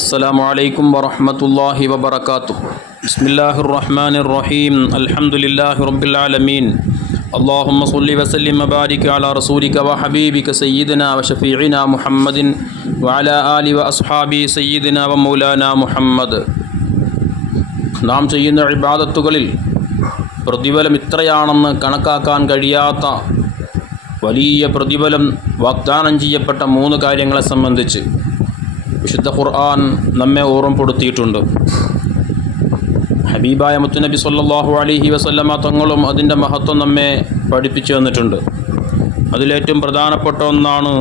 السلام عليكم ورحمة الله وبركاته. بسم الله الرحمن الرحيم. الحمد لله رب العالمين. اللهم صل وسلم وبارك على رسولك وحبيبك سيدنا وشفيعنا محمد وعلى آله وأصحابه سيدنا ومولانا محمد. നാം ചെയ്യുന്ന ഇബാദത്തുകളിൽ പ്രതിഫലം ഇത്രയാണെന്ന് കണക്കാക്കാൻ കഴിയാത്ത വലിയ പ്രതിഫലം വാഗ്ദാനം ചെയ്യപ്പെട്ട 3 കാര്യങ്ങളെ സംബന്ധിച്ച് വിശുദ്ധ ഖുർആൻ നമ്മെ ഓർമ്മപ്പെടുത്തിയിട്ടുണ്ട്. ഹബീബായ മുത്തുനബി സല്ലല്ലാഹു അലൈഹി വസല്ലമ തങ്ങളും അതിൻ്റെ മഹത്വം നമ്മെ പഠിപ്പിച്ചു തന്നിട്ടുണ്ട്. അതിലേറ്റവും പ്രധാനപ്പെട്ട ഒന്നാണ്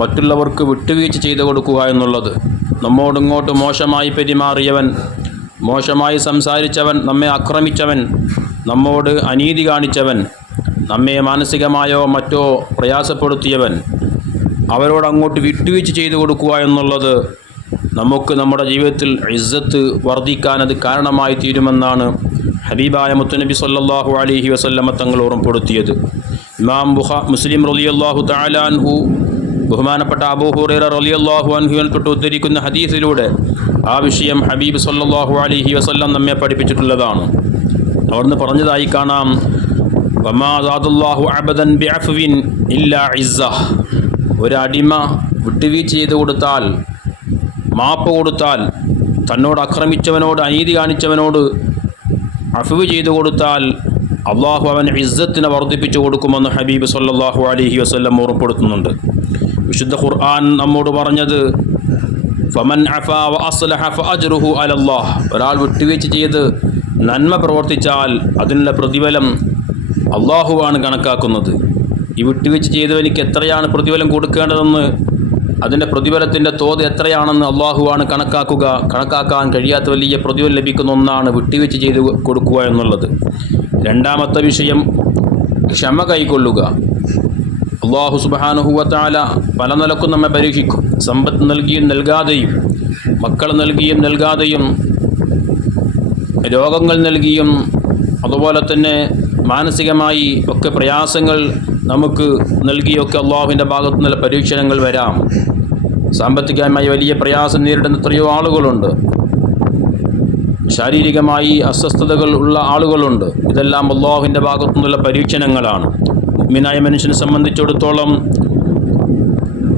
മറ്റുള്ളവർക്ക് വിട്ടുവീഴ്ച ചെയ്തു കൊടുക്കുക എന്നുള്ളത്. നമ്മോടിങ്ങോട്ട് മോശമായി പെരുമാറിയവൻ, മോശമായി സംസാരിച്ചവൻ, നമ്മെ ആക്രമിച്ചവൻ, നമ്മോട് അനീതി കാണിച്ചവൻ, നമ്മെ മാനസികമായോ മറ്റോ പ്രയാസപ്പെടുത്തിയവൻ, അവരോട് അങ്ങോട്ട് വിട്ടുവീഴ്ച ചെയ്തു കൊടുക്കുക എന്നുള്ളത് നമുക്ക് നമ്മുടെ ജീവിതത്തിൽ ഇസ്സത്ത് വർദ്ധിക്കാൻ അത് കാരണമായി തീരുമെന്നാണ് ഹബീബായ മുത്തുനബി സല്ലല്ലാഹു അലൈഹി വസല്ലമ തങ്ങൾ ഓർമ്മപ്പെടുത്തിയത്. ഇമാം മുസ്ലിം റളിയല്ലാഹു തആല അൻഹു ബഹുമാനപ്പെട്ട അബൂ ഹുറൈറ റളിയല്ലാഹു അൻഹുവിൽ തൊട്ട് ഉദ്ധരിക്കുന്ന ഹദീസിലൂടെ ആ വിഷയം ഹബീബ് സല്ലല്ലാഹു അലൈഹി വസല്ലം നമ്മെ പഠിപ്പിച്ചിട്ടുള്ളതാണ്. അവിടുന്ന് പറഞ്ഞതായി കാണാം, വമാ സാദല്ലാഹു അബദൻ ബിഅഫ്വിൻ ഇല്ലാ ഇസ്സഹ്. ഒരടിമ വിട്ടുവീഴ്ച ചെയ്ത് കൊടുത്താൽ, മാപ്പ് കൊടുത്താൽ, തന്നോട് ആക്രമിച്ചവനോട്, അനീതി കാണിച്ചവനോട് അഫ്വ് ചെയ്തു കൊടുത്താൽ അള്ളാഹു അവൻ ഇസ്സത്തിനെ വർദ്ധിപ്പിച്ചു കൊടുക്കുമെന്ന് ഹബീബ് സല്ലല്ലാഹു അലൈഹി വസല്ലം ഓർമ്മപ്പെടുത്തുന്നുണ്ട്. വിശുദ്ധ ഖുർആൻ നമ്മോട് പറഞ്ഞത് ഫമൻ അഫാ വ അസ്ലഹ ഫഅജ്റുഹു അലല്ലാഹ്. ഒരാൾ വിട്ടുവീഴ്ച ചെയ്ത് നന്മ പ്രവർത്തിച്ചാൽ അതിനുള്ള പ്രതിഫലം അള്ളാഹുവാണ് കണക്കാക്കുന്നത്. ഈ വിട്ടുവീഴ്ച ചെയ്തവനിക്ക് എത്രയാണ് പ്രതിഫലം കൊടുക്കേണ്ടതെന്ന്, അതിൻ്റെ പ്രതിഫലത്തിൻ്റെ തോത് എത്രയാണെന്ന് അള്ളാഹുവാണ് കണക്കാക്കാൻ കഴിയാത്ത വലിയ പ്രതിഫലം ലഭിക്കുന്ന ഒന്നാണ് വിട്ടുവീഴ്ച ചെയ്ത് കൊടുക്കുക എന്നുള്ളത്. രണ്ടാമത്തെ വിഷയം ക്ഷമ കൈക്കൊള്ളുക. അള്ളാഹു സുബ്ഹാനഹു വ തആല പല നിലക്കും നമ്മെ പരീക്ഷിക്കും. സമ്പത്ത് നൽകിയും നൽകാതെയും, മക്കൾ നൽകിയും നൽകാതെയും, രോഗങ്ങൾ നൽകിയും, അതുപോലെ തന്നെ മാനസികമായി ഒക്കെ പ്രയാസങ്ങൾ നമുക്ക് നൽകിയൊക്കെ അള്ളാഹുവിൻ്റെ ഭാഗത്തു നിന്നുള്ള പരീക്ഷണങ്ങൾ വരാം. സാമ്പത്തികമായി വലിയ പ്രയാസം നേരിടുന്ന എത്രയോ ആളുകളുണ്ട്, ശാരീരികമായി അസ്വസ്ഥതകൾ ഉള്ള ആളുകളുണ്ട്. ഇതെല്ലാം അള്ളാഹുവിൻ്റെ ഭാഗത്തു നിന്നുള്ള പരീക്ഷണങ്ങളാണ്. മുഅ്മിനായ മനുഷ്യനെ സംബന്ധിച്ചിടത്തോളം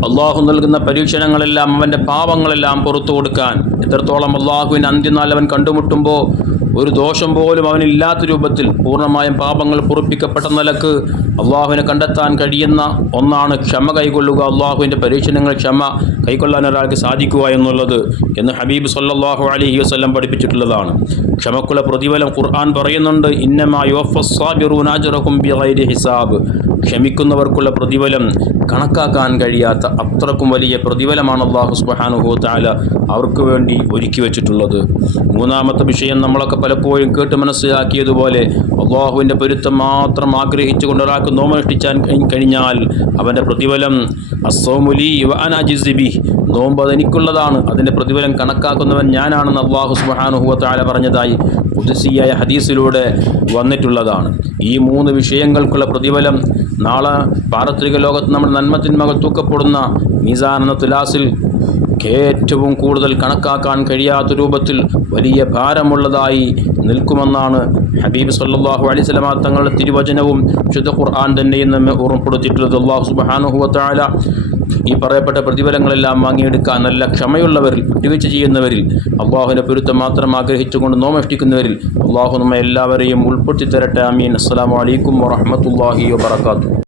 അള്ളാഹു നൽകുന്ന പരീക്ഷണങ്ങളെല്ലാം അവൻ്റെ പാപങ്ങളെല്ലാം പുറത്തു കൊടുക്കാൻ, എത്രത്തോളം അള്ളാഹുവിൻ്റെ അന്ത്യനാൾ അവൻ കണ്ടുമുട്ടുമ്പോൾ ഒരു ദോഷം പോലും അവനില്ലാത്ത രൂപത്തിൽ പൂർണ്ണമായും പാപങ്ങൾ പൊറുപ്പിക്കപ്പെട്ട നിലക്ക് അള്ളാഹുവിനെ കണ്ടെത്താൻ കഴിയുന്ന ഒന്നാണ് ക്ഷമ കൈക്കൊള്ളുക. അള്ളാഹുവിൻ്റെ പരീക്ഷണങ്ങൾ ക്ഷമ കൈക്കൊള്ളാൻ ഒരാൾക്ക് സാധിക്കുക എന്നുള്ളത് എന്ന് ഹബീബ് സല്ലല്ലാഹു അലൈഹി വസല്ലം പഠിപ്പിച്ചിട്ടുള്ളതാണ്. ക്ഷമക്കുള്ള പ്രതിഫലം ഖുർആൻ പറയുന്നുണ്ട്, ഇന്നമാ യുവഫ്ഫസ് സാബിറൂന അജ്റഹും ബിഗൈരി ഹിസാബ്. ക്ഷമിക്കുന്നവർക്കുള്ള പ്രതിഫലം കണക്കാക്കാൻ കഴിയാത്ത അത്രക്കും വലിയ പ്രതിഫലമാണ് അല്ലാഹു സുബ്ഹാനഹു വ തആല അവർക്ക് വേണ്ടി ഒരുക്കി വെച്ചിട്ടുള്ളത്. മൂന്നാമത്തെ വിഷയം നമ്മളൊക്കെ പലപ്പോഴും കേട്ട് മനസ്സിലാക്കിയതുപോലെ അള്ളാഹുവിൻ്റെ പൊരുത്തം മാത്രം ആഗ്രഹിച്ചുകൊണ്ട് ഒരാൾക്ക് നോമ്പനുഷ്ഠിച്ചാൻ കഴിഞ്ഞാൽ അവൻ്റെ പ്രതിഫലം അസ്സൗമുലി വ അന അജ്സി ബിഹി. നോമ്പ് അതെനിക്കുള്ളതാണ്, അതിൻ്റെ പ്രതിഫലം കണക്കാക്കുന്നവൻ ഞാനാണെന്ന് അല്ലാഹു സുബ്ഹാനഹു വ തആല പറഞ്ഞതായി ഖുദ്സിയായ ഹദീസിലൂടെ വന്നിട്ടുള്ളതാണ്. ഈ 3 വിഷയങ്ങൾക്കുള്ള പ്രതിഫലം നാളെ പാരത്രിക ലോകത്ത് നമ്മുടെ നന്മത്തിന്മകൾ തൂക്കപ്പെടുന്ന മീസാൻ എന്ന തുലാസിൽ ഏറ്റവും കൂടുതൽ കണക്കാക്കാൻ കഴിയാത്ത രൂപത്തിൽ വലിയ ഭാരമുള്ളതായി നിൽക്കുമെന്നാണ് ഹബീബ് സല്ലല്ലാഹു അലൈഹി വസല്ലമ തങ്ങളുടെ തിരുവചനവും വിശുദ്ധ ഖുർആൻ തന്നെയും നമ്മെ ഓർമ്മപ്പെടുത്തിയിട്ടുള്ളത്. അല്ലാഹു സുബ്ഹാനഹു വ തആല ഈ പറയപ്പെട്ട പ്രതിഫലങ്ങളെല്ലാം വാങ്ങിയെടുക്കാൻ നല്ല ക്ഷമയുള്ളവരിൽ, വിട്ടുവീഴ്ച ചെയ്യുന്നവരിൽ, അള്ളാഹുവിൻ്റെ പൊരുത്തം മാത്രം ആഗ്രഹിച്ചുകൊണ്ട് നോമനുഷ്ഠിക്കുന്നവരിൽ അള്ളാഹു നമ്മെ എല്ലാവരെയും ഉൾപ്പെടുത്തി തരട്ടെ. ആമീൻ. അസ്സലാമു അലൈക്കും വറഹ്മത്തുള്ളാഹി വബറകാതുഹു.